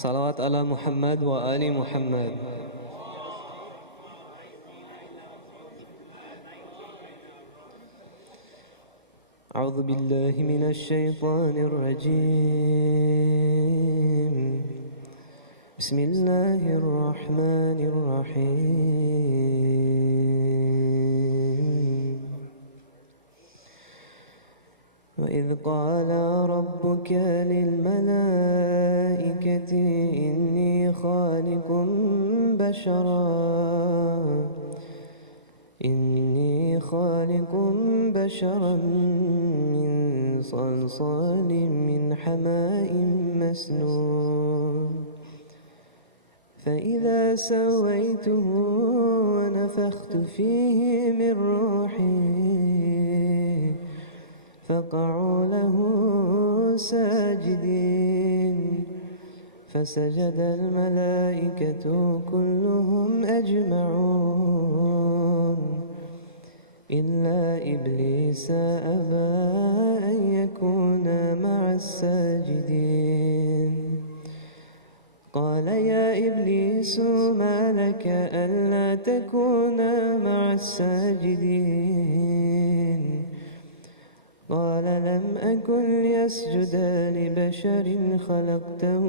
صلوات على محمد وآل محمد. أعوذ بالله من الشيطان الرجيم. بسم الله الرحمن الرحيم. وإذ قال ربك للملائكة إني خالق بشرا من صلصال من حماء مسنون فإذا سويته ونفخت فيه من روحي فقعوا له ساجدين فسجد الملائكة كلهم أجمعون إلا إبليس أبى أن يكون مع الساجدين. قال يا إبليس ما لك ألا تكون مع الساجدين؟ قال لم أكن لأسجد لبشر خلقته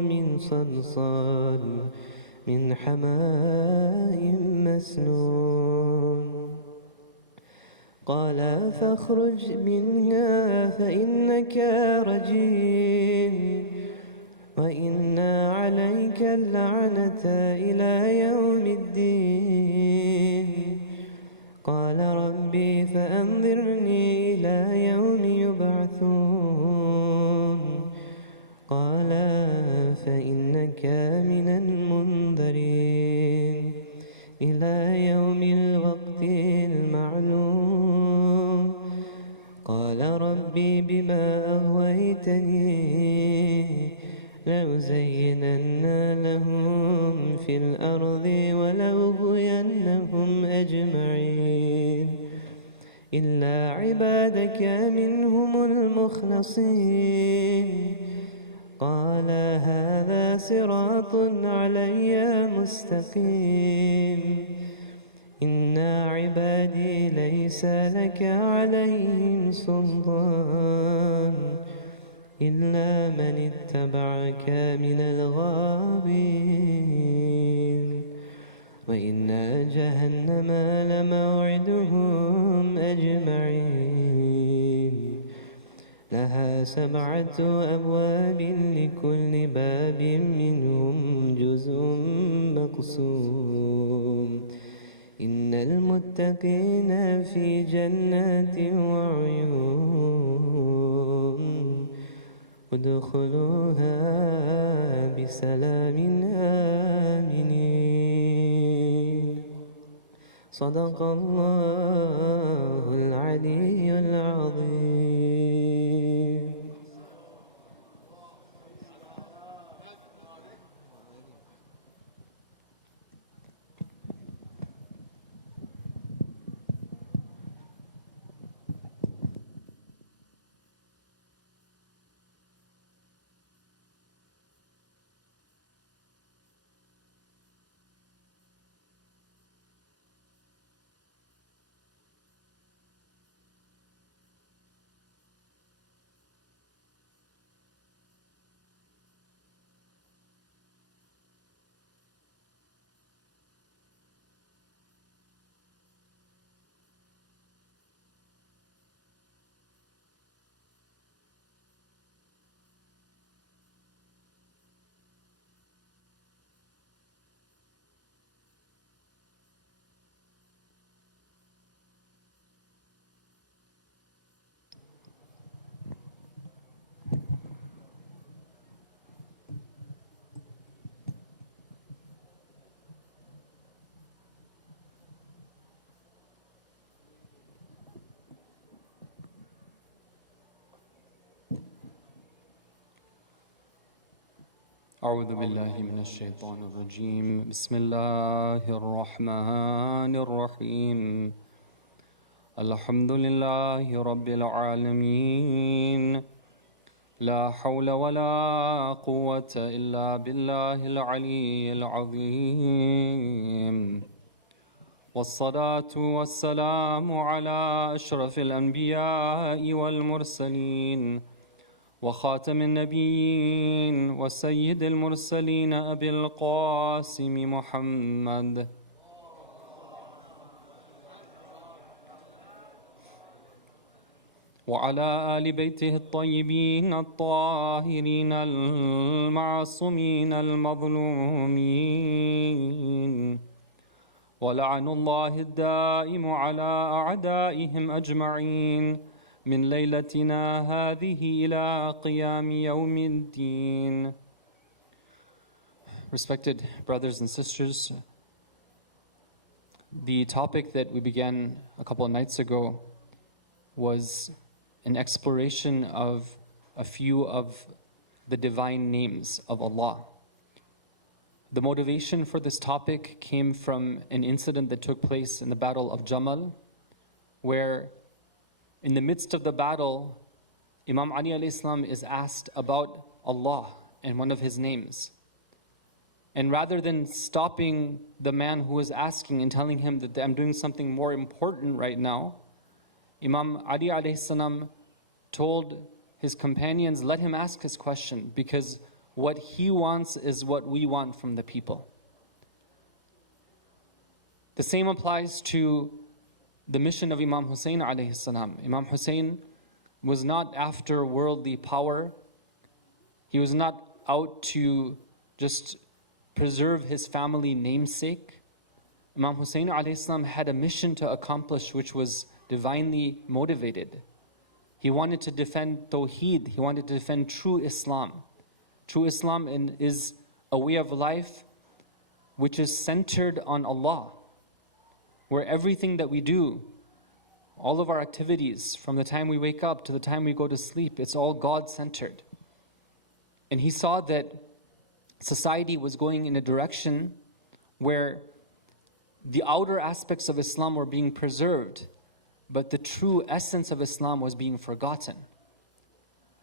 من صلصال من حماء مسنون. قال فاخرج منها فإنك رجيم وإن عليك اللعنة إلى يوم الدين. قال ربي فأنظرني إلى يوم يبعثون. قال فإنك من المنذرين إلى يوم الوقت المعلوم. قال ربي بما أغويتني لأزينن لهم في الأرض ولأغوينهم أجمعين إلا عبادك منهم المخلصين. قال هذا صراط علي مستقيم. إن عبادي ليس لك عليهم سلطان إلا من اتبعك من الغاوين. وإن جهنم لموعدهم أجمعين لها 7 أبواب لكل باب منهم جزء مقسوم. إن المتقين في جنات وعيون ادخلوها بسلام آمنين. صدق الله العلي العظيم. أعوذ بالله من الشيطان الرجيم. بسم الله الرحمن الرحيم. الحمد لله رب العالمين لا حول ولا قوة إلا بالله العلي العظيم. والصلاة والسلام على أشرف الأنبياء والمرسلين وخاتم النبيين وسيد المرسلين أبي القاسم محمد وعلى آل بيته الطيبين الطاهرين المعصومين المظلومين، ولعن الله الدائم على أعدائهم أجمعين من ليلتنا هذه إلى قيام يوم الدين. Respected brothers and sisters, the topic that we began a couple of nights ago was an exploration of a few of the divine names of Allah. The motivation for this topic came from an incident that took place in the Battle of Jamal, where in the midst of the battle, Imam Ali alayhi salam is asked about Allah and one of his names. And rather than stopping the man who was asking and telling him that I'm doing something more important right now, Imam Ali alayhi salam told his companions, let him ask his question, because what he wants is what we want from the people. The same applies to the mission of Imam Hussein alayhi salam. Imam Hussein was not after worldly power. He was not out to just preserve his family namesake. Imam Hussein alayhi salam had a mission to accomplish which was divinely motivated. He wanted to defend Tawheed. He wanted to defend true Islam. True Islam is a way of life which is centered on Allah, where everything that we do, all of our activities, from the time we wake up to the time we go to sleep, it's all God-centered. And he saw that society was going in a direction where the outer aspects of Islam were being preserved, but the true essence of Islam was being forgotten.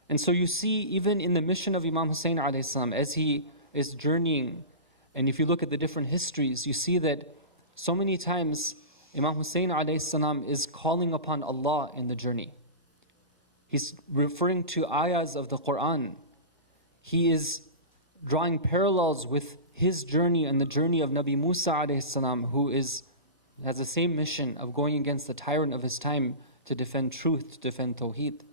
And so you see, even in the mission of Imam Hussein alayhi salam, as he is journeying, and if you look at the different histories, you see that so many times Imam Hussein alayhi salam is calling upon Allah in the journey. He's referring to ayahs of the Quran. He is drawing parallels with his journey and the journey of Nabi Musa alayhi salam, who has the same mission of going against the tyrant of his time to defend truth, to defend Tawheed.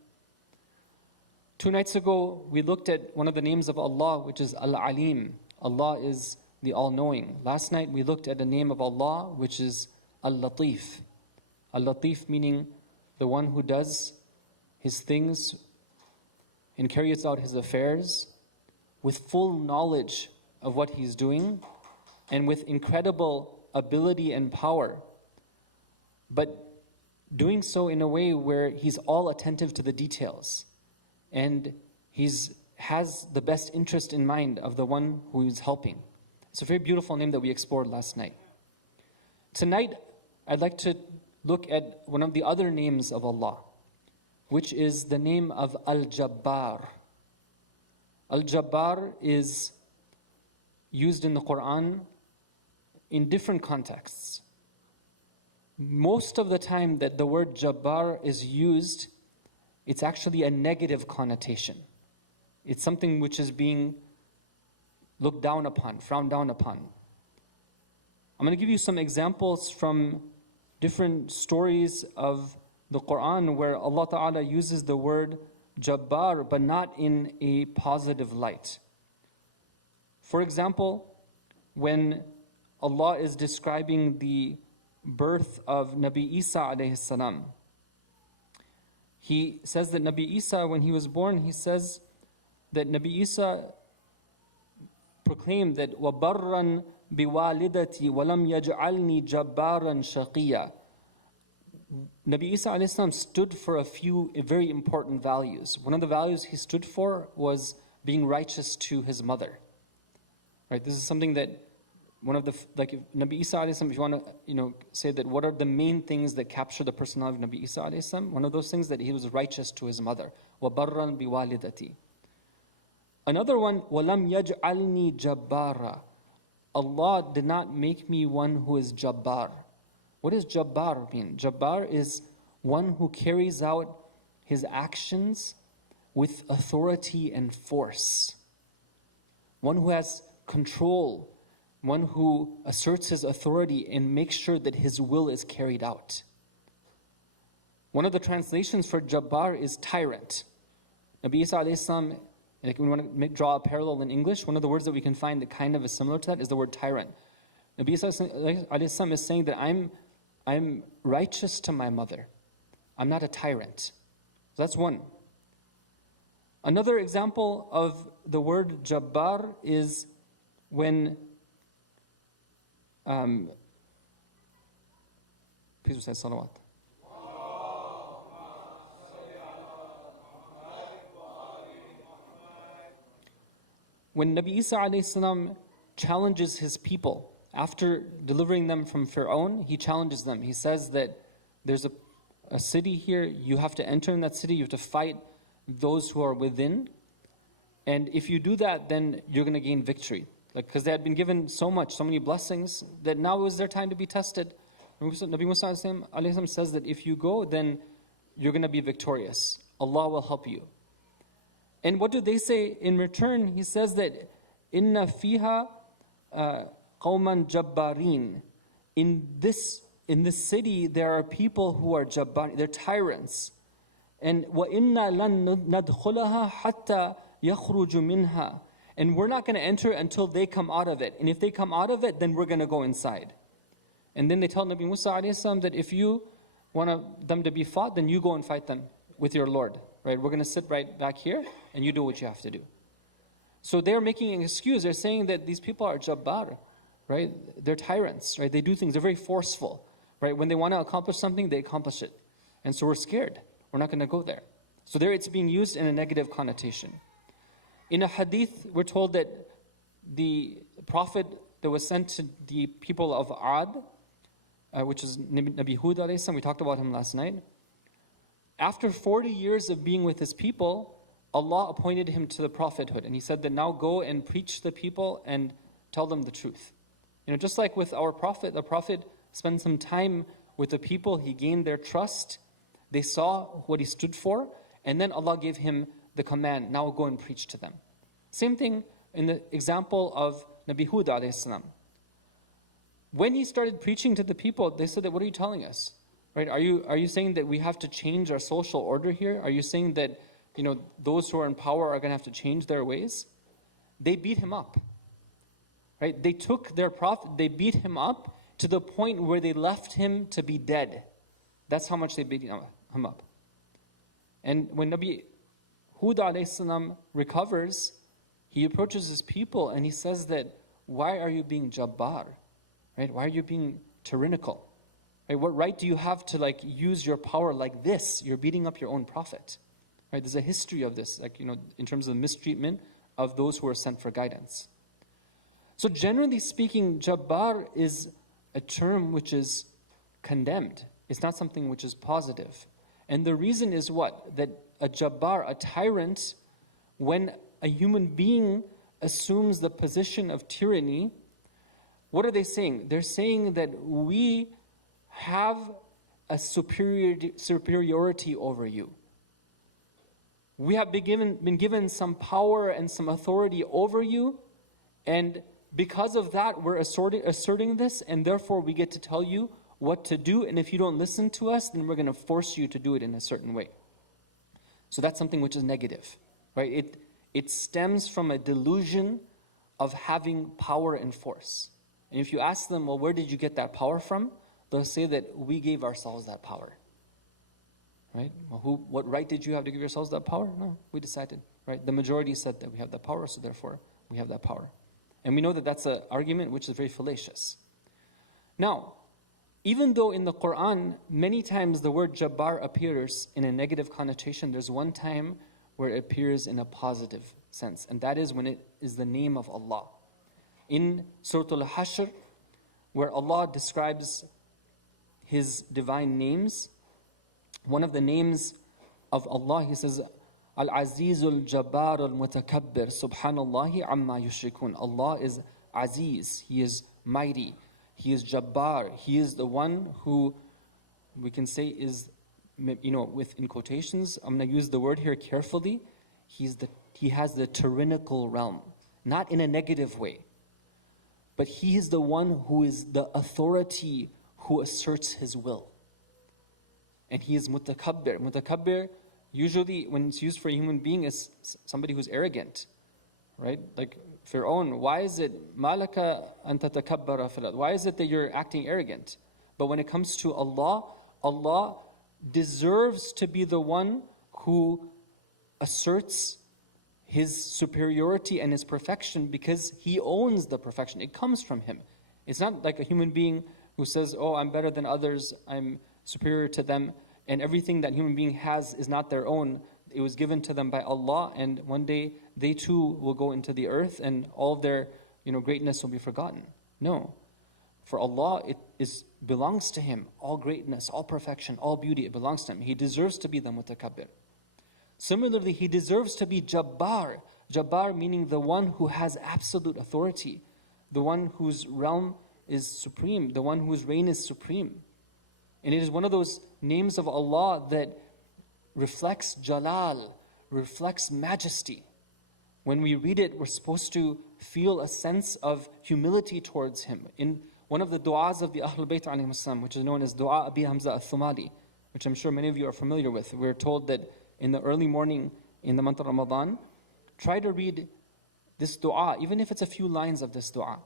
2 nights ago, we looked at one of the names of Allah, which is Al-Alim. Allah is the all-knowing. Last night, we looked at the name of Allah, which is Al-Latif. Al-Latif meaning the one who does his things and carries out his affairs with full knowledge of what he's doing and with incredible ability and power, but doing so in a way where he's all attentive to the details and has the best interest in mind of the one who is helping. It's a very beautiful name that we explored last night. Tonight, I'd like to look at one of the other names of Allah, which is the name of Al-Jabbar. Al-Jabbar is used in the Quran in different contexts. Most of the time that the word Jabbar is used, it's actually a negative connotation. It's something which is being looked down upon, frowned down upon. I'm going to give you some examples from different stories of the Quran where Allah Ta'ala uses the word Jabbar, but not in a positive light. For example, when Allah is describing the birth of Nabi Isa alayhi salam, He says that Nabi Isa, when he was born, he says that Nabi Isa proclaimed that وَبَرًّا بِوَالِدَتِي وَلَمْ يَجْعَلْنِي جَبَّارًا شَقِيًّا. Nabi Isa alayhi salam stood for a few very important values. One of the values he stood for was being righteous to his mother. Right? This is something that one of the, like, if Nabi Isa alayhi salam, if you want to, say that what are the main things that capture the personality of Nabi Isa alayhi salam, one of those things that he was righteous to his mother. وَبَرًّا بِوَالِدَتِي. Another one, وَلَمْ يَجْعَلْنِي جَبَّارًا. Allah did not make me one who is Jabbar. What does Jabbar mean? Jabbar is one who carries out his actions with authority and force. One who has control, one who asserts his authority and makes sure that his will is carried out. One of the translations for Jabbar is tyrant. Nabi Isa alayhi salam, like we want to draw a parallel in English, one of the words that we can find that kind of is similar to that is the word tyrant. Nabi Isa alayhi salam is saying that I'm righteous to my mother. I'm not a tyrant. So that's one. Another example of the word Jabbar is when please recite salawat. When Nabi Isa alayhi salam challenges his people, after delivering them from Fir'aun, he challenges them. He says that there's a city here, you have to enter in that city, you have to fight those who are within. And if you do that, then you're going to gain victory. Because they had been given so many blessings, that now was their time to be tested. Nabi Musa alayhi salam says that if you go, then you're going to be victorious. Allah will help you. And what do they say in return? He says that inna fiha qawman jabbarin. In this city there are people who are jabbar, they're tyrants. And wa inna lan nadkhulaha hatta yakhruju minha. And we're not going to enter until they come out of it. And if they come out of it, then we're going to go inside. And then they tell Nabi Musa alayhi salam that if you want them to be fought, then you go and fight them with your Lord. Right? We're going to sit right back here, and you do what you have to do. So they're making an excuse. They're saying that these people are jabbar, right? They're tyrants, right? They do things. They're very forceful, right? When they want to accomplish something, they accomplish it. And so we're scared. We're not going to go there. So there it's being used in a negative connotation. In a hadith, we're told that the prophet that was sent to the people of Ad, which is Nabi Hud alayhi salam, we talked about him last night. After 40 years of being with his people, Allah appointed him to the prophethood. And he said that now go and preach to the people and tell them the truth. Just like with our prophet, the prophet spent some time with the people. He gained their trust. They saw what he stood for. And then Allah gave him the command, now go and preach to them. Same thing in the example of Nabi Hud alayhi salam. When he started preaching to the people, they said that, what are you telling us? Right? Are you saying that we have to change our social order here? Are you saying that those who are in power are going to have to change their ways? They beat him up. Right? They took their prophet, they beat him up to the point where they left him to be dead. That's how much they beat him up. And when Nabi Hud alayhi salam recovers, he approaches his people and he says that, why are you being jabbar? Right? Why are you being tyrannical? Right? What right do you have to use your power like this? You're beating up your own prophet. Right? There's a history of this, in terms of the mistreatment of those who are sent for guidance. So generally speaking, jabbar is a term which is condemned. It's not something which is positive. And the reason is what? That a jabbar, a tyrant, when a human being assumes the position of tyranny, what are they saying? They're saying that we have a superiority over you. We have been given some power and some authority over you, and because of that, we're asserting this, and therefore we get to tell you what to do, and if you don't listen to us, then we're going to force you to do it in a certain way. So that's something which is negative, right? It stems from a delusion of having power and force. And if you ask them, well, where did you get that power from? They'll say that we gave ourselves that power. Right? Well, what right did you have to give yourselves that power? No, we decided. Right? The majority said that we have that power, so therefore we have that power. And we know that that's an argument which is very fallacious. Now, even though in the Quran, many times the word Jabbar appears in a negative connotation, there's one time where it appears in a positive sense. And that is when it is the name of Allah. In Surah Al-Hashr, where Allah describes His divine names, one of the names of Allah, He says, Al-Azizul Jabbar al-Mutakabbir, Subhanallahi amma yushrikun. Allah is Aziz, He is mighty, He is Jabbar, He is the one who we can say is, with in quotations, I'm going to use the word here carefully, He has the tyrannical realm, not in a negative way, but He is the one who is the authority who asserts His will. And He is Mutakabbir. Mutakabbir, usually when it's used for a human being, is somebody who's arrogant, right? Like Fir'aun, why is it malaka an tatakabbara fil ard? Why is it that you're acting arrogant? But when it comes to Allah, Allah deserves to be the one who asserts His superiority and His perfection because He owns the perfection. It comes from Him. It's not like a human being who says, oh, I'm better than others, I'm superior to them, and everything that human being has is not their own. It was given to them by Allah, and one day they too will go into the earth and all of their greatness will be forgotten. No. For Allah, it belongs to Him. All greatness, all perfection, all beauty, it belongs to Him. He deserves to be the Mutakabbir. Similarly, He deserves to be Jabbar. Jabbar meaning the one who has absolute authority, the one whose realm is supreme, the one whose reign is supreme. And it is one of those names of Allah that reflects Jalal, reflects majesty. When we read it, we're supposed to feel a sense of humility towards Him. In one of the du'as of the Ahlul Bayt alayhim salam, which is known as Dua Abi Hamza al-Thumali, which I'm sure many of you are familiar with, we're told that in the early morning in the month of Ramadan, try to read this dua, even if it's a few lines of this dua,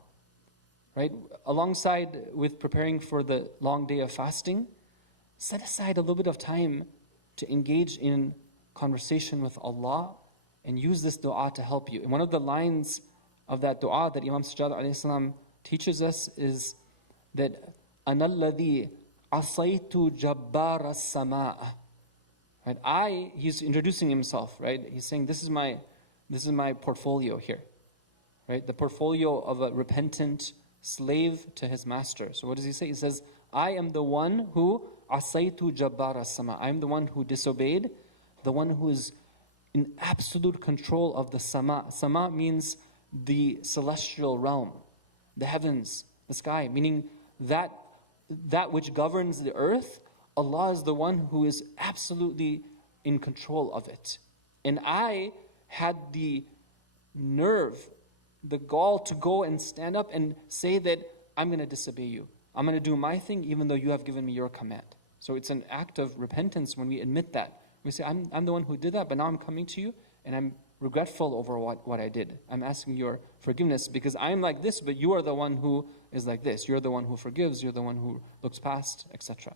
right? Alongside with preparing for the long day of fasting, set aside a little bit of time to engage in conversation with Allah and use this dua to help you. And one of the lines of that dua that Imam Sajjad alayhi salam teaches us is that أَنَا الَّذِي عَصَيْتُ جَبَّارَ السَّمَاءِ. Right? He's introducing himself, right? He's saying, this is my portfolio here, right? The portfolio of a repentant slave to his master. So what does he say? He says, I am the one who asaytu jabbara sama. I am the one who disobeyed, the one who is in absolute control of the sama. Sama means the celestial realm, the heavens, the sky, meaning that which governs the earth. Allah is the one who is absolutely in control of it. And I had the nerve, the gall to go and stand up and say that I'm going to disobey you. I'm going to do my thing even though you have given me your command. So it's an act of repentance when we admit that. We say, I'm the one who did that, but now I'm coming to you and I'm regretful over what I did. I'm asking your forgiveness because I'm like this, but you are the one who is like this. You're the one who forgives. You're the one who looks past, etc.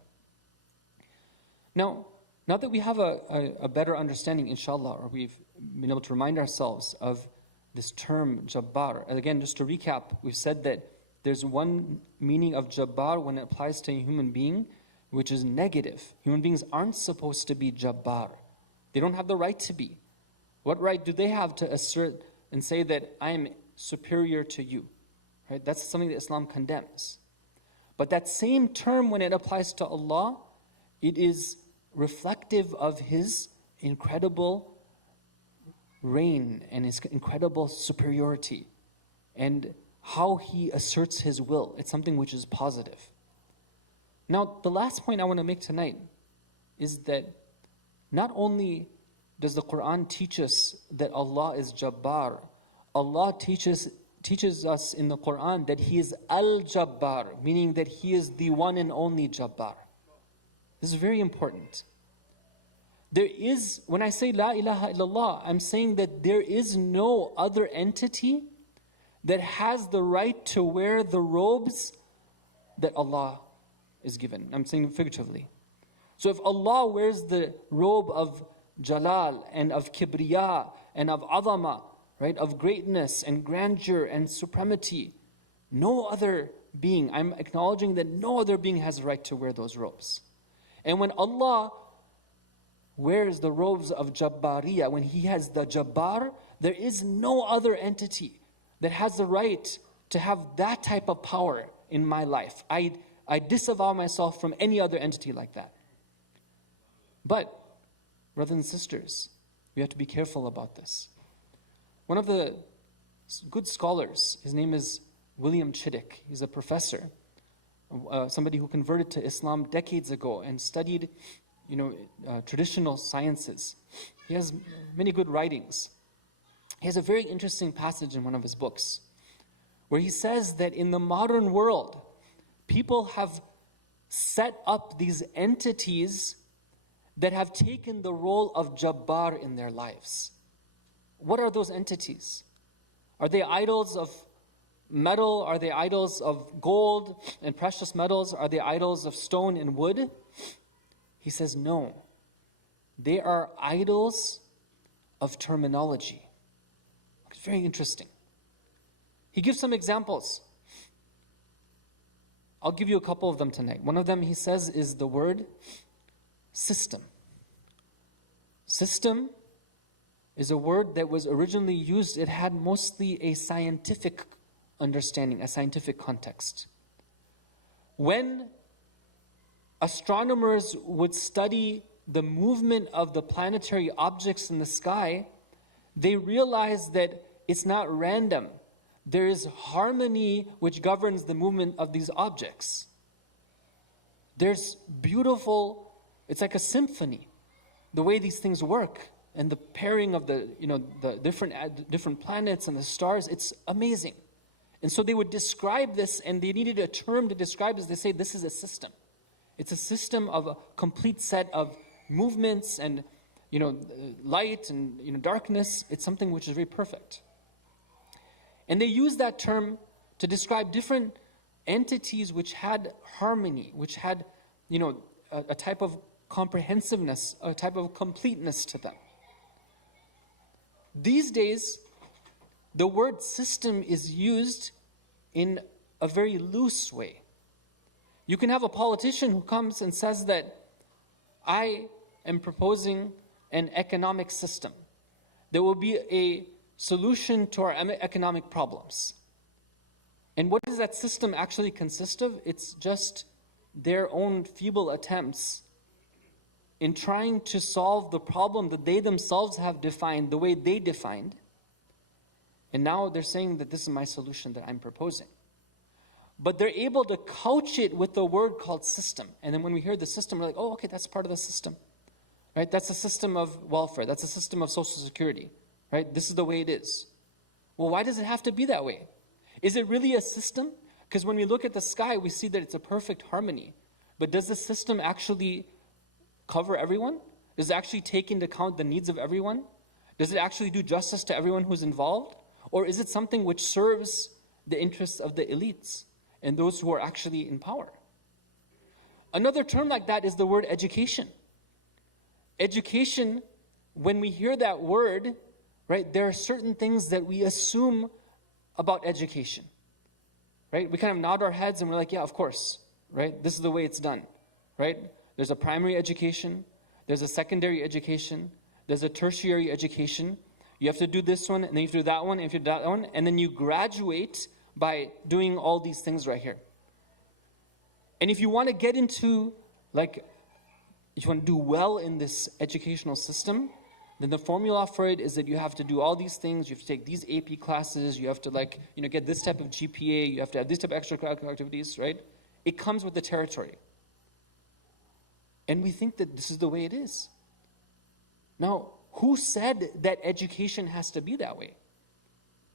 Now that we have a better understanding, inshallah, or we've been able to remind ourselves of this term, Jabbar. And again, just to recap, we've said that there's one meaning of Jabbar when it applies to a human being, which is negative. Human beings aren't supposed to be Jabbar. They don't have the right to be. What right do they have to assert and say that I am superior to you? Right? That's something that Islam condemns. But that same term, when it applies to Allah, it is reflective of His incredible reign and His incredible superiority and how He asserts His will. It's something which is positive. Now, the last point I want to make tonight is that not only does the Quran teach us that Allah is Jabbar, Allah teaches us in the Quran that He is Al-Jabbar, meaning that He is the one and only Jabbar. This is very important. There is, when I say La ilaha illallah, I'm saying that there is no other entity that has the right to wear the robes that Allah is given. I'm saying figuratively. So if Allah wears the robe of Jalal and of Kibriya and of Azama, right, of greatness and grandeur and supremacy, no other being, I'm acknowledging that no other being has the right to wear those robes. And when Allah wears the robes of Jabbariya, when He has the Jabbar, there is no other entity that has the right to have that type of power in my life. I disavow myself from any other entity like that. But, brothers and sisters, we We have to be careful about this. One of the good scholars, his name is William Chittick. He's a professor, somebody who converted to Islam decades ago and studied, traditional sciences. He has many good writings. He has a very interesting passage in one of his books where he says that in the modern world, people have set up these entities that have taken the role of Jabbar in their lives. What are those entities? Are they idols of metal? Are they idols of gold and precious metals? Are they idols of stone and wood? He says no. They are idols of terminology. It's very interesting. He gives some examples. I'll give you a couple of them tonight. One of them, he says, is the word system. System is a word that was originally used, it had mostly a scientific understanding, a scientific context. When astronomers would study the movement of the planetary objects in the sky, they realized that it's not random. There is harmony which governs the movement of these objects. There's beautiful, it's like a symphony, the way these things work and the pairing of the different planets and the stars, it's amazing. And so they would describe this, and they needed a term to describe this. They say this is a system. It's a system of a complete set of movements and light and darkness. It's something which is very perfect. And they use that term to describe different entities which had harmony, which had a type of comprehensiveness, a type of completeness to them. These days, the word system is used in a very loose way. You can have a politician who comes and says that I am proposing an economic system that will be a solution to our economic problems. And what does that system actually consist of? It's just their own feeble attempts in trying to solve the problem that they themselves have defined the way they defined. And now they're saying that this is my solution that I'm proposing. But they're able to couch it with the word called system. And then when we hear the system, we're like, oh, okay, that's part of the system. Right? That's a system of welfare. That's a system of social security. Right? This is the way it is. Well, why does it have to be that way? Is it really a system? Because when we look at the sky, we see that it's a perfect harmony. But does the system actually cover everyone? Does it actually take into account the needs of everyone? Does it actually do justice to everyone who's involved? Or is it something which serves the interests of the elites and those who are actually in power? Another term like that is the word education. Education, when we hear that word, right, there are certain things that we assume about education. Right? We kind of nod our heads and we're like, yeah, of course. Right? This is the way it's done. Right? There's a primary education, there's a secondary education, there's a tertiary education. You have to do this one, and then you have to do that one, and you have to do that one, and then you graduate by doing all these things right here. And if you want to get into, if you want to do well in this educational system, then the formula for it is that you have to do all these things. You have to take these AP classes. You have to get this type of GPA. You have to have this type of extracurricular activities, right? It comes with the territory. And we think that this is the way it is. Now, who said that education has to be that way?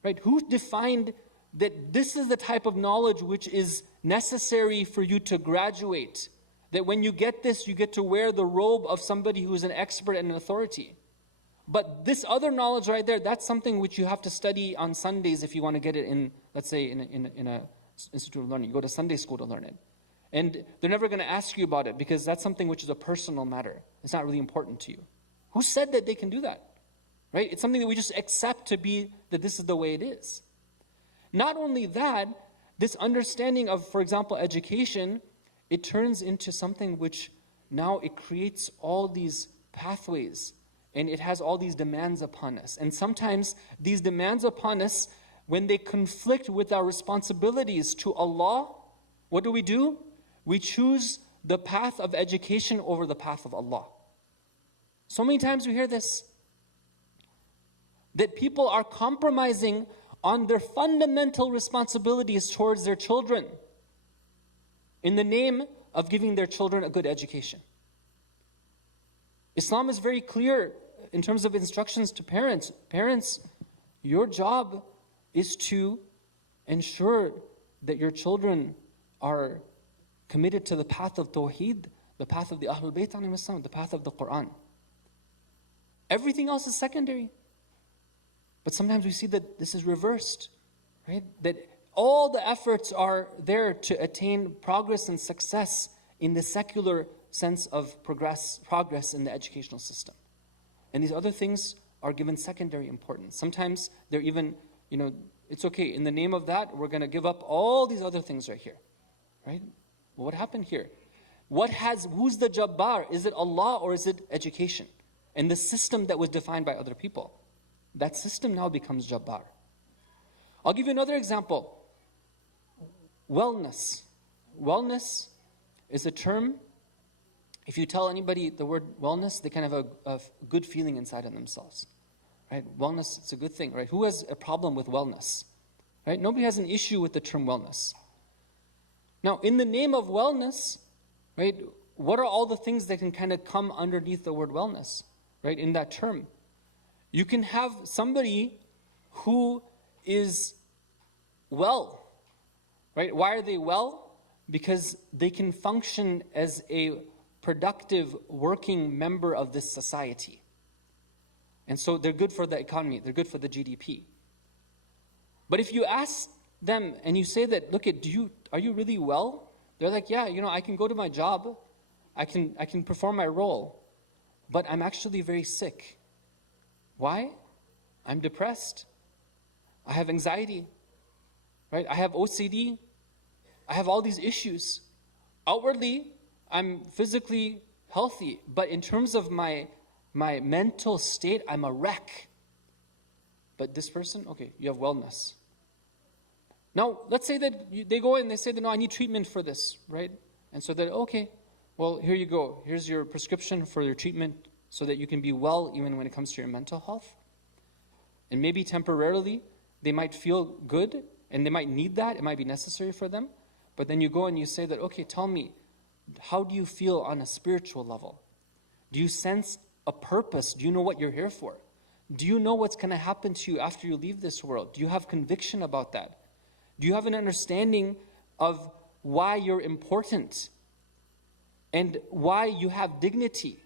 Right? Who defined that this is the type of knowledge which is necessary for you to graduate? That when you get this, you get to wear the robe of somebody who is an expert and an authority. But this other knowledge right there, that's something which you have to study on Sundays if you want to get it in, let's say, in a institute of learning. You go to Sunday school to learn it. And they're never going to ask you about it because that's something which is a personal matter. It's not really important to you. Who said that they can do that? Right? It's something that we just accept to be that this is the way it is. Not only that, this understanding of, for example, education, it turns into something which now it creates all these pathways and it has all these demands upon us. And sometimes these demands upon us, when they conflict with our responsibilities to Allah, what do? We choose the path of education over the path of Allah. So many times we hear this. that people are compromising on their fundamental responsibilities towards their children in the name of giving their children a good education. Islam is very clear in terms of instructions to parents. Parents, your job is to ensure that your children are committed to the path of Tawheed, the path of the Ahlul Bayt, the path of the Quran. Everything else is secondary. But sometimes we see that this is reversed, right? That all the efforts are there to attain progress and success in the secular sense of progress in the educational system. And these other things are given secondary importance. Sometimes they're even, it's okay, in the name of that, we're going to give up all these other things right here, right? Well, what happened here? Who's the Jabbar? Is it Allah or is it education? And the system that was defined by other people. That system now becomes Jabbar. I'll give you another example. Wellness. Wellness is a term, if you tell anybody the word wellness, they kind of have a good feeling inside of themselves. Right? Wellness, it's a good thing, right? Who has a problem with wellness? Right? Nobody has an issue with the term wellness. Now, in the name of wellness, right, what are all the things that can kind of come underneath the word wellness, right, in that term? You can have somebody who is well, right? Why are they well? Because they can function as a productive, working member of this society. And so they're good for the economy, they're good for the GDP. But if you ask them and you say that, look, are you really well? They're like, yeah, I can go to my job, I can perform my role, but I'm actually very sick. Why? I'm depressed. I have anxiety, right? I have OCD. I have all these issues. Outwardly, I'm physically healthy, but in terms of my mental state, I'm a wreck. But this person, okay, you have wellness. Now, let's say that they go in and they say that, no, I need treatment for this, right? And so that, okay, well, here you go. Here's your prescription for your treatment so that you can be well even when it comes to your mental health. And maybe temporarily, they might feel good and they might need that. It might be necessary for them. But then you go and you say that, okay, tell me, how do you feel on a spiritual level? Do you sense a purpose? Do you know what you're here for? Do you know what's going to happen to you after you leave this world? Do you have conviction about that? Do you have an understanding of why you're important and why you have dignity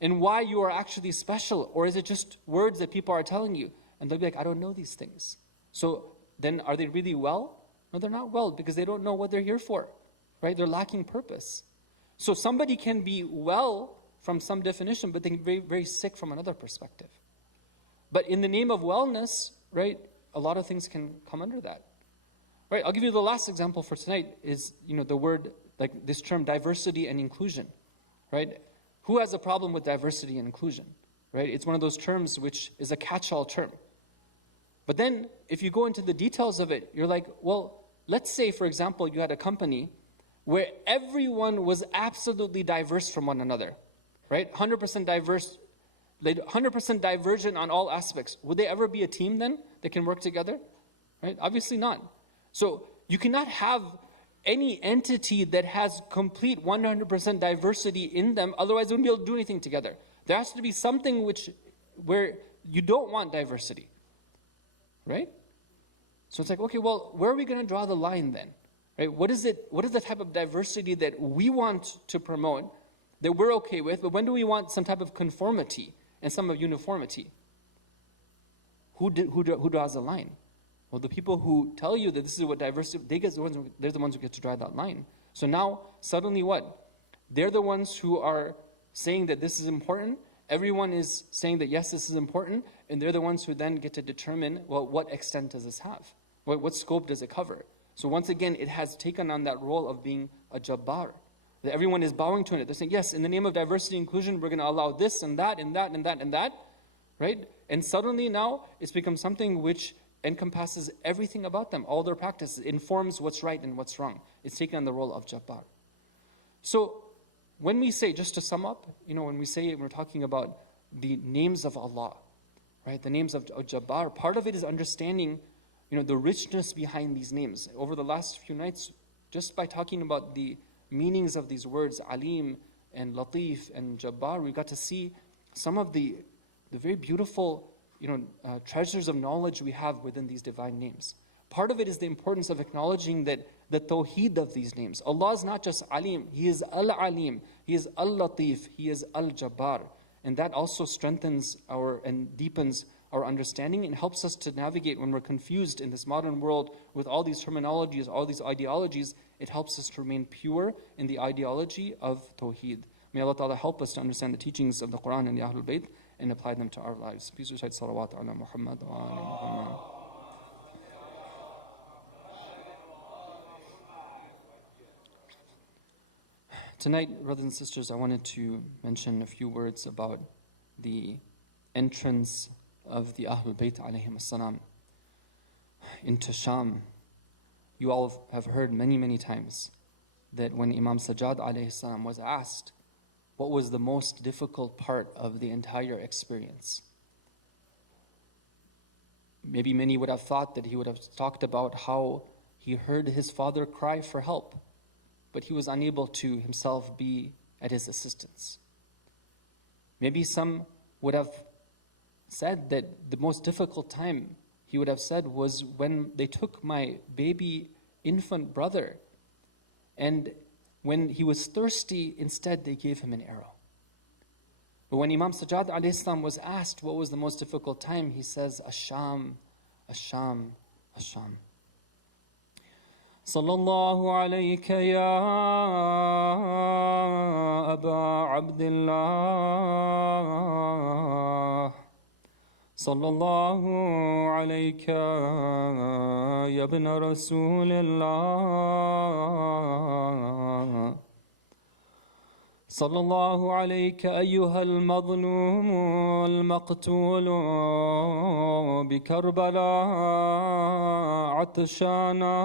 and why you are actually special? Or is it just words that people are telling you? And they'll be like, I don't know these things. So then are they really well? No, they're not well because they don't know what they're here for, right? They're lacking purpose. So somebody can be well from some definition, but they can be very, very sick from another perspective. But in the name of wellness, right, a lot of things can come under that. Right, I'll give you the last example for tonight is, the word, like this term, diversity and inclusion, right? Who has a problem with diversity and inclusion, right? It's one of those terms which is a catch-all term. But then, if you go into the details of it, you're like, well, let's say, for example, you had a company where everyone was absolutely diverse from one another, right? 100% diverse, 100% divergent on all aspects. Would they ever be a team then that can work together? Right? Obviously not. So you cannot have any entity that has complete 100% diversity in them, otherwise they wouldn't be able to do anything together. There has to be something where you don't want diversity, right? So it's like, okay, well, where are we going to draw the line then? Right? What is the type of diversity that we want to promote, that we're okay with, but when do we want some type of conformity and some of uniformity? Who draws the line? Well, the people who tell you that this is what diversity, they're the ones who get to draw that line. So now, suddenly what? They're the ones who are saying that this is important. Everyone is saying that, yes, this is important. And they're the ones who then get to determine, well, what extent does this have? What scope does it cover? So once again, it has taken on that role of being a Jabbar. That everyone is bowing to it. They're saying, yes, in the name of diversity and inclusion, we're going to allow this and that and that and that and that. Right? And suddenly now, it's become something which encompasses everything about them, all their practices, informs what's right and what's wrong. It's taken on the role of Jabbar. So when we say, just to sum up, when we're talking about the names of Allah, right? The names of Jabbar. Part of it is understanding, the richness behind these names. Over the last few nights, just by talking about the meanings of these words, Alim and Latif and Jabbar, we got to see some of the very beautiful, treasures of knowledge we have within these divine names. Part of it is the importance of acknowledging that the tawheed of these names. Allah is not just Alim, He is Al-Alim, He is Al-Latif, He is Al-Jabbar. And that also strengthens and deepens our understanding and helps us to navigate when we're confused in this modern world with all these terminologies, all these ideologies. It helps us to remain pure in the ideology of tawheed. May Allah Ta'ala help us to understand the teachings of the Quran and the Ahlul Bayt and apply them to our lives. Please recite salawat ala Muhammad wa ala Muhammad. Tonight, brothers and sisters, I wanted to mention a few words about the entrance of the Ahlul Bayt alayhim as-salam into Sham. You all have heard many, many times that when Imam Sajjad alayhi salam was asked what was the most difficult part of the entire experience, maybe many would have thought that he would have talked about how he heard his father cry for help, but he was unable to himself be at his assistance. Maybe some would have said that the most difficult time, he would have said, was when they took my baby infant brother, and when he was thirsty, instead they gave him an arrow. But when Imam Sajjad alayhi salam was asked what was the most difficult time, he says, Asham, Asham, Asham. صلى الله عليك يا أبا عبد الله صلى الله عليك يا ابن رسول الله صلى الله عليك أيها المظلوم المقتول بكربلاء عطشانا.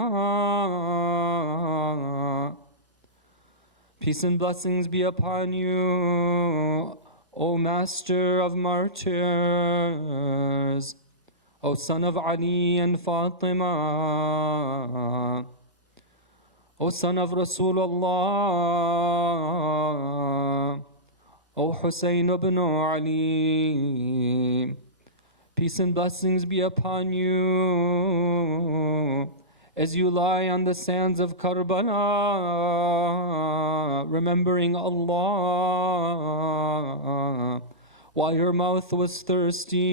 Peace and blessings be upon you, O Master of Martyrs, O Son of Ali and Fatima, O son of Rasulullah, O Hussein ibn Ali, peace and blessings be upon you as you lie on the sands of Karbala, remembering Allah while your mouth was thirsty.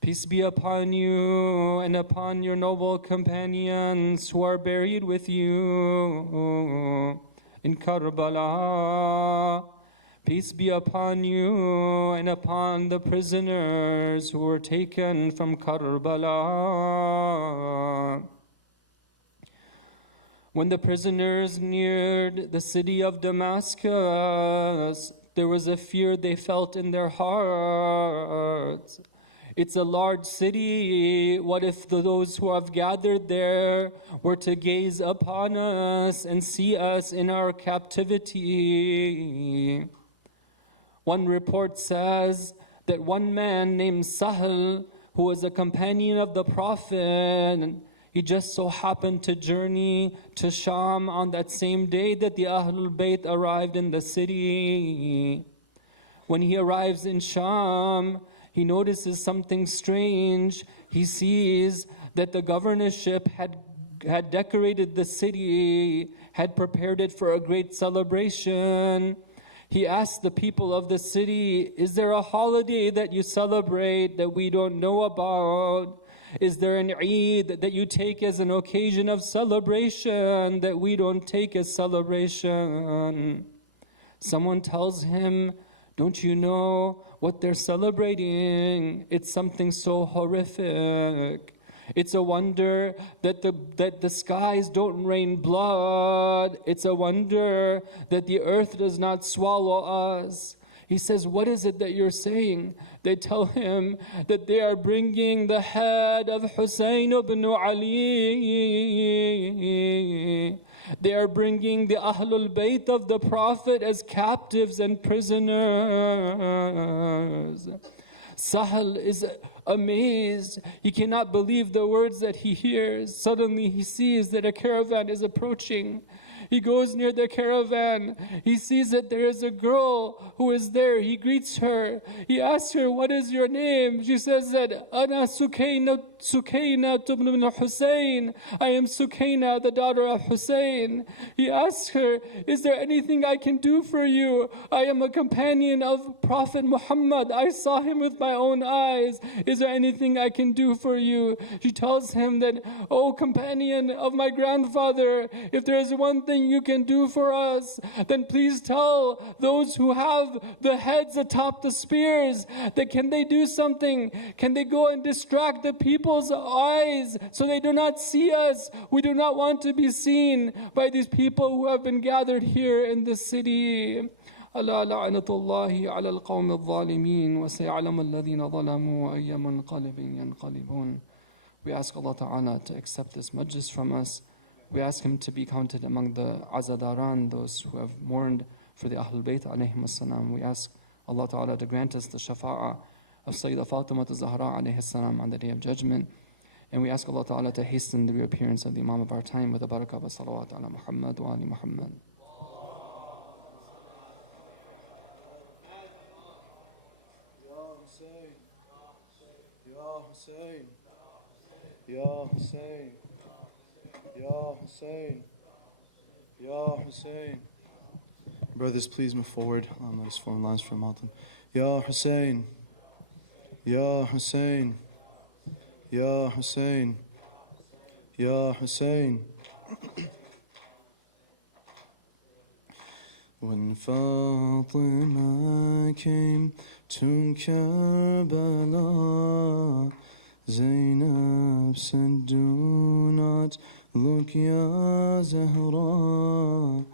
Peace be upon you and upon your noble companions who are buried with you in Karbala. Peace be upon you and upon the prisoners who were taken from Karbala. When the prisoners neared the city of Damascus, there was a fear they felt in their hearts. It's a large city. What if those who have gathered there were to gaze upon us and see us in our captivity? One report says that one man named Sahal, who was a companion of the Prophet, he just so happened to journey to Sham on that same day that the Ahlul Bayt arrived in the city. When he arrives in Sham, he notices something strange. He sees that the governorship had decorated the city, had prepared it for a great celebration. He asks the people of the city, is there a holiday that you celebrate that we don't know about? Is there an Eid that you take as an occasion of celebration that we don't take as celebration? Someone tells him, don't you know what they're celebrating? It's something so horrific. It's a wonder that the skies don't rain blood. It's a wonder that the earth does not swallow us. He says, what is it that you're saying? They tell him that they are bringing the head of Hussein ibn Ali. They are bringing the Ahlul Bayt of the Prophet as captives and prisoners. Sahal is amazed. He cannot believe the words that he hears. Suddenly he sees that a caravan is approaching. He goes near the caravan. He sees that there is a girl who is there. He greets her. He asks her, "What is your name?" She says that, "Ana Sukayna ibn Hussein. I am Sukayna, the daughter of Hussein." He asks her, "Is there anything I can do for you? I am a companion of Prophet Muhammad. I saw him with my own eyes. Is there anything I can do for you?" She tells him that, "O companion of my grandfather, if there is one thing you can do for us, then please tell those who have the heads atop the spears that can they do something? Can they go and distract the people's eyes so they do not see us? We do not want to be seen by these people who have been gathered here in the city." ألا لعنة الله على القوم الظالمين وسيعلم الذين ظلموا أي منقلب ينقلبون. We ask Allah Ta'ala to accept this majlis from us. We ask Him to be counted among the Azadaran, those who have mourned for the Ahlul Bayt alayhim as-salam. We ask Allah Ta'ala to grant us the shafa'ah of Sayyidah Fatima Zahra alayhi as-salam on the Day of Judgment. And we ask Allah Ta'ala to hasten the reappearance of the Imam of our time with the barakah of salawat ala Muhammad wa ali Muhammad. Ya Hussein, Ya Hussein, Ya Hussein, Ya Hussein. Brothers, please move forward. Let us form lines for Malton. Ya Hussein, Ya Hussein, Ya Hussein, Ya Hussein. When Fatima came to Karbala, Zainab said, "Do not look, Ya Zahra."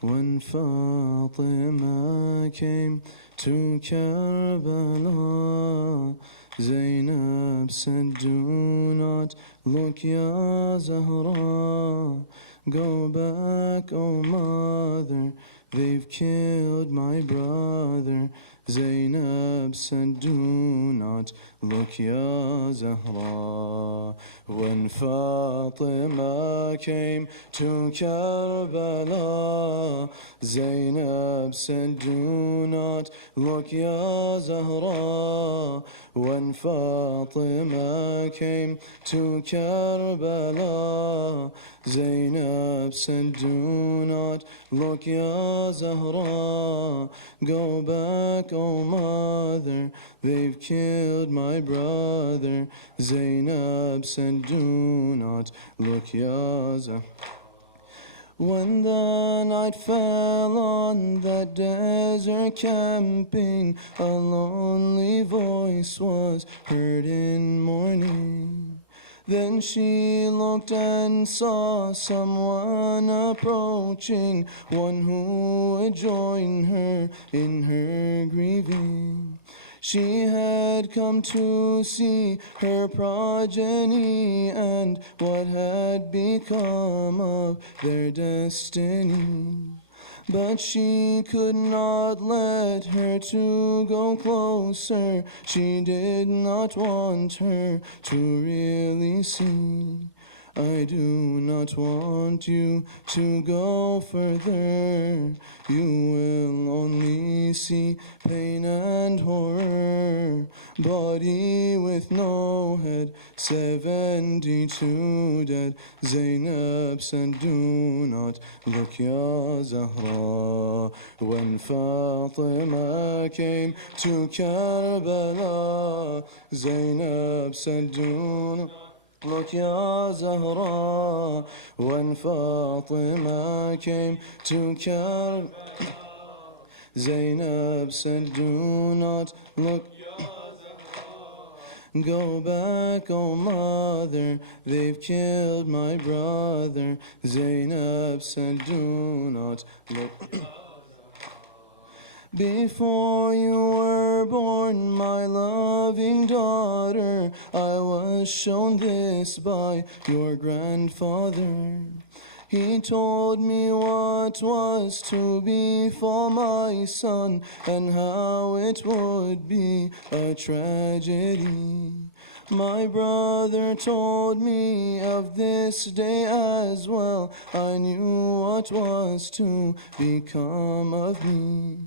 When Fatima came to Karbala, Zainab said, "Do not look, Ya Zahra. Go back, O mother, they've killed my brother." Zainab said, "Do not look, Ya Zahra." When Fatima came to Karbala, Zainab said, "Do not look, Ya Zahra." When Fatima came to Karbala, Zainab said, "Do not look, Ya Zahra. Go back, O mother, they've killed my brother." Zainab said, "Do not look, Ya Zahra." When the night fell on that desert camping, a lonely voice was heard in morning. Then she looked and saw someone approaching, one who would join her in her grieving. She had come to see her progeny and what had become of their destiny. But she could not let her to go closer. She did not want her to really see. I do not want you to go further. You will only see pain and horror. Body with no head, 72 dead. Zainab said, "Do not look, Ya Zahra." When Fatima came to Karbala, Zainab said, "Do not look, Ya Zahra." When Fatima came to Karbala, Zainab said, "Do not look. Go back, O mother, they've killed my brother." Zainab said, "Do not look." Before you were born, my loving daughter, I was shown this by your grandfather. He told me what was to befall my son and how it would be a tragedy. My brother told me of this day as well. I knew what was to become of me.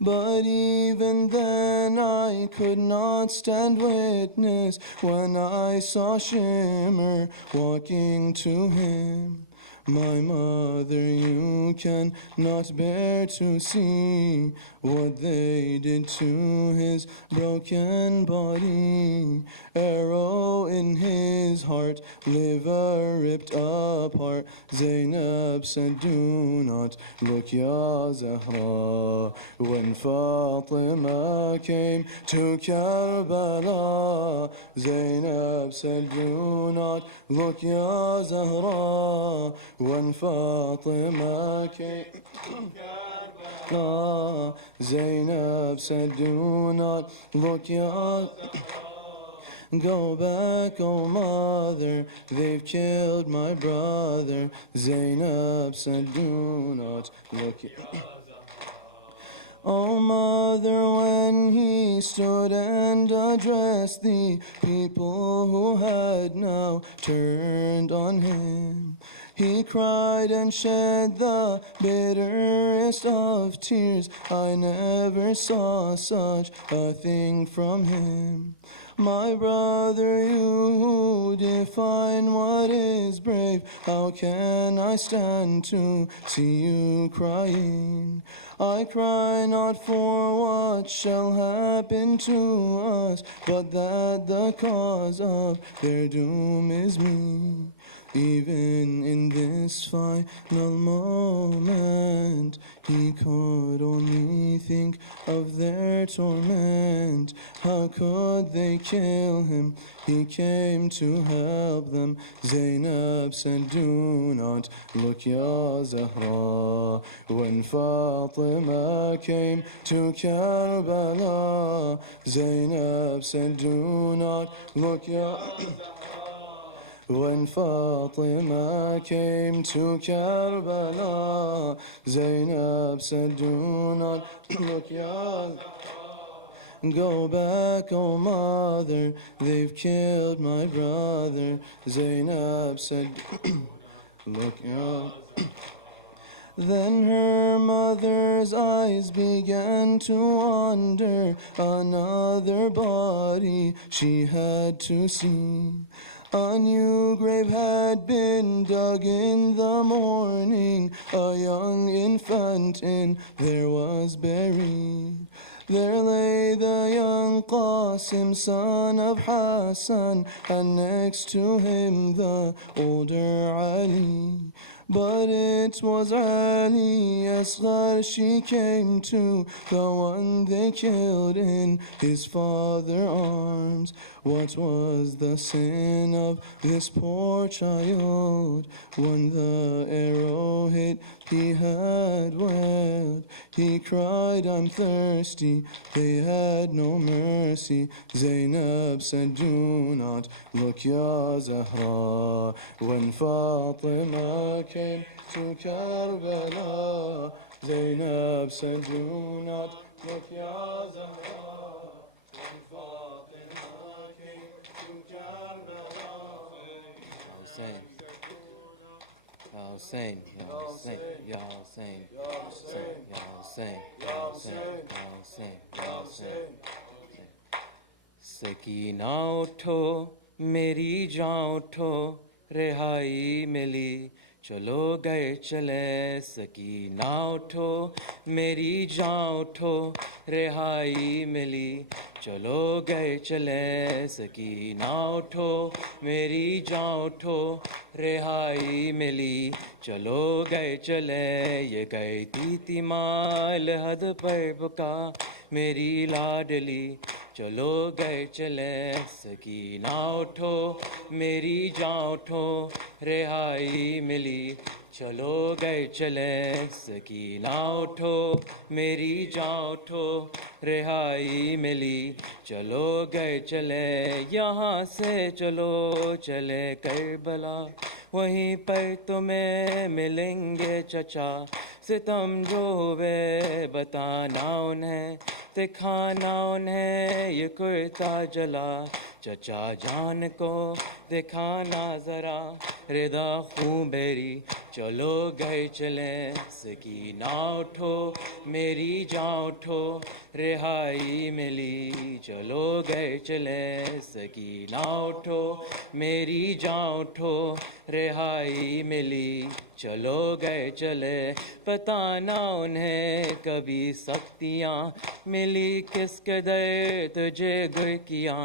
But even then I could not stand witness when I saw Shimmer walking to him. My mother, you cannot bear to see what they did to his broken body. Arrow in his heart, liver ripped apart. Zainab said, do not look, Ya Zahra. When Fatima came to Karbala, Zainab said, do not look, Ya Zahra. When Fatima came to Karbala, Zainab said, do not look, Ya Go back, oh mother, they've killed my brother. Zainab said, do not look. Oh mother, when he stood and addressed the people who had now turned on him, he cried and shed the bitterest of tears. I never saw such a thing from him. My brother, you define what is brave. How can I stand to see you crying? I cry not for what shall happen to us, but that the cause of their doom is me. Even in this final moment, he could only think of their torment. How could they kill him? He came to help them. Zainab said, do not look, Ya Zahra. When Fatima came to Karbala, Zainab said, do not look, Ya When Fatima came to Karbala, Zainab said, do not look, Ya Go back, oh mother, they've killed my brother. Zainab said, look, Ya Then her mother's eyes began to wander. Another body she had to see. A new grave had been dug in the morning. A young infant in there was buried. There lay the young Qasim, son of Hassan, and next to him the older Ali. But it was Ali Asghar she came to, the one they killed in his father's arms. What was the sin of this poor child? When the arrow hit, he had wailed. He cried, I'm thirsty. They had no mercy. Zainab said, do not look, Ya Zahra. When Fatima came to Karbala, Zainab said, do not look, Ya Zahra. When Fatima came to Karbala, Hussein, Ya Hussein, Ya Hussein, Ya Hussein, Ya Hussein, Ya Hussein, Ya Hussein, Ya Hussein. Sakina उठो मेरी जान उठो रिहाई मिली चलो गए चले सकीना उठो मेरी जान उठो रिहाई मिली चलो गए चले सकीना उठो मेरी जान उठो रिहाई मिली चलो गए चले ये गई थी माल हद पर बुका मेरी लाडली चलो गए चले सकीना उठो मेरी जान उठो रिहाई मिली چلو گئے چلے سکینہ اٹھو میری جان اٹھو رہائی ملی چلو گئے چلے یہاں سے چلو چلے کربلا وہیں پر تمہیں ملیں گے چچا ستم جو ہوئے بتانا انہیں دکھانا انہیں یہ کرتا جلا چچا جان کو دکھانا ذرا رضا خون بیری چلو گئے چلیں سکینہ اٹھو میری جان اٹھو رہائی ملی چلو گئے چلیں سکینہ اٹھو میری جان اٹھو رہائی ملی چلو گئے چلے پتہ نہ انہیں کبھی سختیاں ملی کس قدر تجھے گر کیا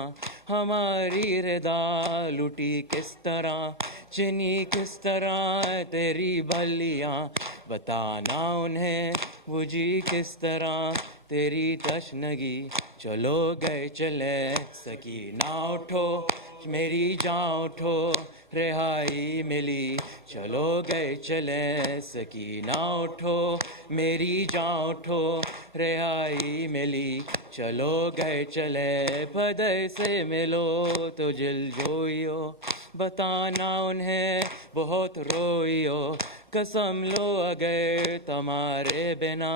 ہماری رضا لٹی کس طرح چنی کس طرح تیری بلیاں بتانا انہیں بجھی کس طرح تیری تشنگی چلو گئے چلے سکینہ اٹھو میری جان اٹھو رہائی ملی چلو گئے چلیں سکینہ اٹھو میری جان اٹھو رہائی ملی چلو گئے چلے بدر سے ملو تو جل جوئیو بتانا انہیں بہت روئیو قسم لو اگر تمہارے بنا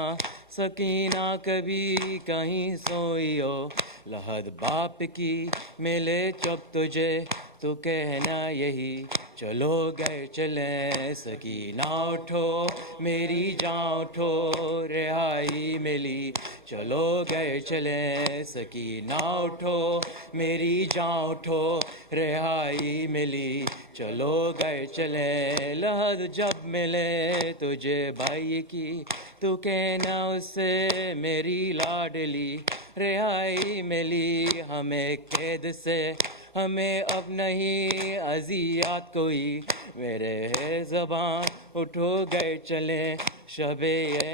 سکینہ کبھی کہیں سوئیو لحد باپ کی ملے جب تجھے تو کہنا یہی چلو گئے چلیں سکینہ اٹھو میری جان اٹھو رہائی ملی چلو گئے چلیں سکینہ اٹھو میری جان اٹھو رہائی ملی چلو گئے چلیں لحد جب ملے تجھے بھائی کی تو کہنا اس سے میری لاڈلی رہائی ملی ہمیں قید سے ہمیں اب نہیں اذیت کوئی میرے ہے زباں اٹھو گئے چلیں شب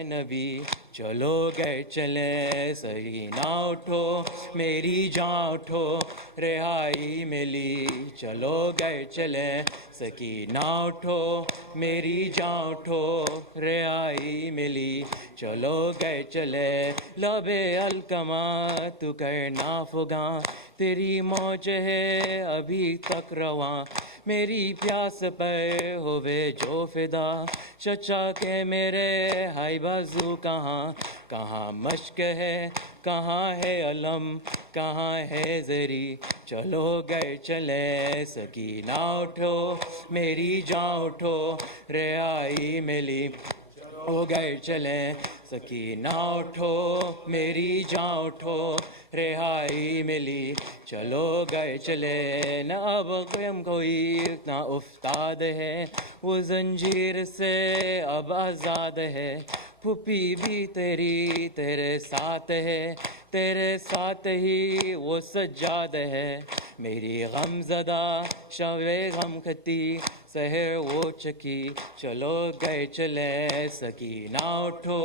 نبی چلو گئے چلیں سکینہ اٹھو میری جان اٹھو رہائی ملی چلو گئے چلیں سکینہ اٹھو میری جان اٹھو رہائی ملی چلو گئے چلے لب الکما تو کرنا فگاں تیری موج ہے ابھی تک رواں میری پیاس پر ہوئے جو فدا چچا کے میرے ہائی بازو کہاں مشق ہے کہاں ہے علم کہاں ہے زری چلو گئے چلیں سکینہ اٹھو میری جان اٹھو رہائی ملی ہو گئے چلیں سکینہ اٹھو میری جان اٹھو رہائی ملی چلو گئے چلے نہ اب غم کوئی نہ افتاد ہے وہ زنجیر سے اب آزاد ہے پھوپھی بھی تیری تیرے ساتھ ہے تیرے ساتھ ہی وہ سجاد ہے میری غم زدہ شب غم کھتی سحر وہ چکی چلو گئے چلیں سکینہ اٹھو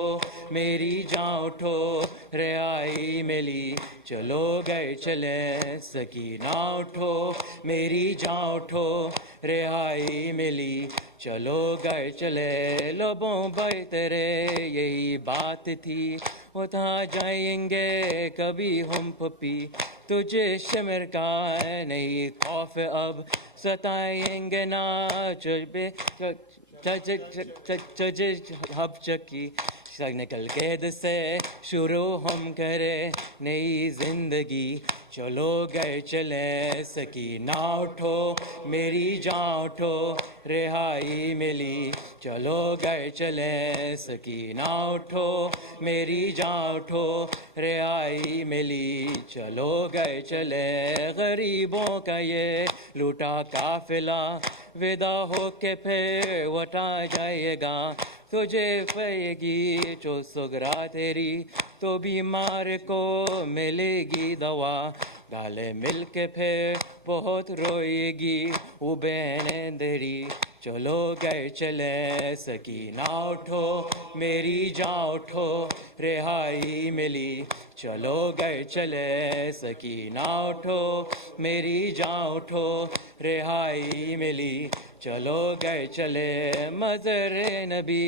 میری جان اٹھو رہائی ملی چلو گئے چلیں سکینہ اٹھو میری جان اٹھو رہائی ملی چلو گئے چلے لبوں پر تیرے یہی بات تھی وہاں جائیں گے کبھی ہم پھپھی تجھے شمر کا نہیں خوف اب ستائیں گے نہ چجبے چجے ہب چکی نکل قید سے شروع ہم کرے نئی زندگی چلو گئے چلیں سکینہ اٹھو میری جان اٹھو رہائی ملی چلو گئے چلیں سکینہ اٹھو میری جان اٹھو رہائی ملی چلو گئے چلیں غریبوں کا یہ لوٹا قافلہ ودا ہو کے پھر وٹا جائے گا تجھے پائے گی جو سگرا تیری تو بیمار کو ملے گی دوا गाले मिल के फिर बहुत रोएगी वो बहनें तेरी चलो गए चले सकीना उठो मेरी जान उठो रिहाई मिली चलो गए चले सकीना उठो मेरी जान उठो रिहाई मिली चलो गए चले मज़र नबी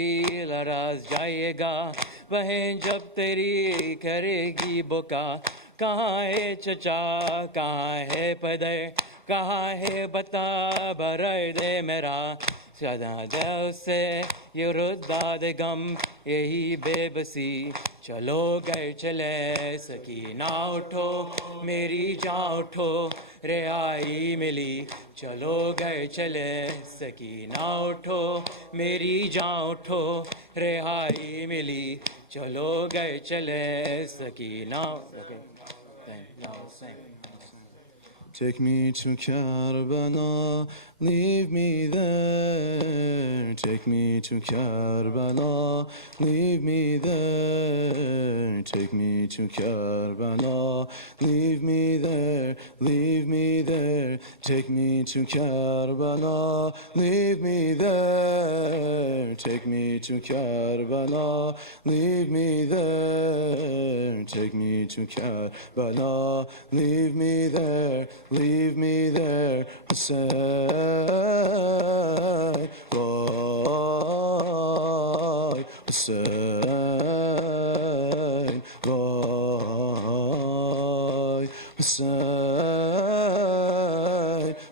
लराज जाएगा बहन जब तेरी करेगी बुका कहाँ है चचा कहाँ है पदर कहाँ है बता बरद मेरा सदा दिल से ये रुदाद गम यही बेबसी चलो गए चले सकीना उठो मेरी जान उठो रिहाई मिली चलो गए चले सकीना उठो मेरी जान उठो रिहाई मिली चलो गए चले Sakina Take me to Karbala, leave me there. Take me to Karbala, leave me there. Take me to Karbala, leave me there, leave me there. Take me to Karbala, leave me there. Take me to Karbala, leave me there. Take me to Karbala, leave me there. Leave me there, Hussein, Vai, Hussein, Vai, Hussein,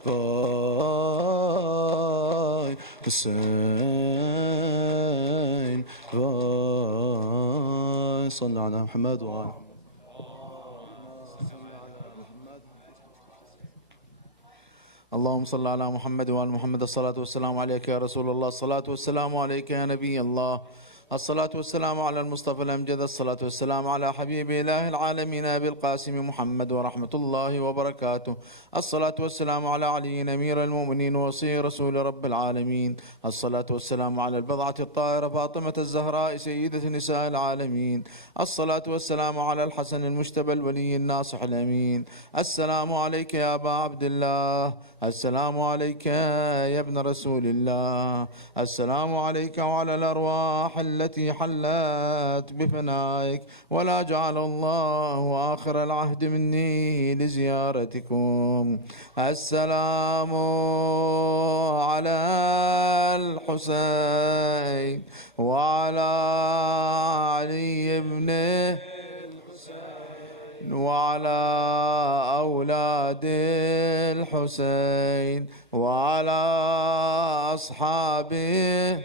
Vai, Hussein, Vai. صلى على محمد وآله. اللهم صل على محمد وآل محمد. الصلاة والسلام عليك يا رسول الله. الصلاة والسلام عليك يا نبي الله. الصلاة والسلام على المصطفى الأمجد. الصلاة والسلام على حبيب إله العالمين أبي القاسم محمد ورحمة الله وبركاته. الصلاة والسلام على علي أمير المؤمنين وصي رسول رب العالمين. الصلاة والسلام على البضعة الطاهرة فاطمة الزهراء سيدة نساء العالمين. الصلاة والسلام على الحسن المجتبى الولي الناصح الأمين. السلام عليك يا أبا عبد الله. السلام عليك يا ابن رسول الله. السلام عليك وعلى الأرواح التي حلت بفنائك ولا جعل الله آخر العهد مني لزيارتكم. السلام على الحسين وعلى علي ابنه وعلى أولاد الحسين وعلى أصحابه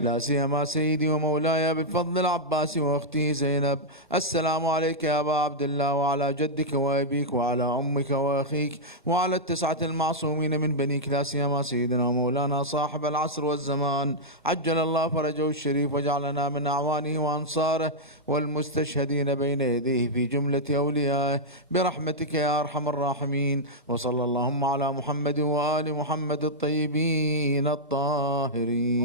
لا سيما سيدي ومولاي بفضل العباس واختي زينب. السلام عليك يا أبا عبد الله وعلى جدك وأبيك وعلى أمك وأخيك وعلى التسعة المعصومين من بنيك لا سيما سيدنا ومولانا صاحب العصر والزمان عجل الله فرجه الشريف وجعلنا من أعوانه وأنصاره والمستشهدين بين يديه في جملة أوليائه برحمتك يا أرحم الراحمين. وصلى اللهم على محمد وآل محمد الطيبين الطاهرين.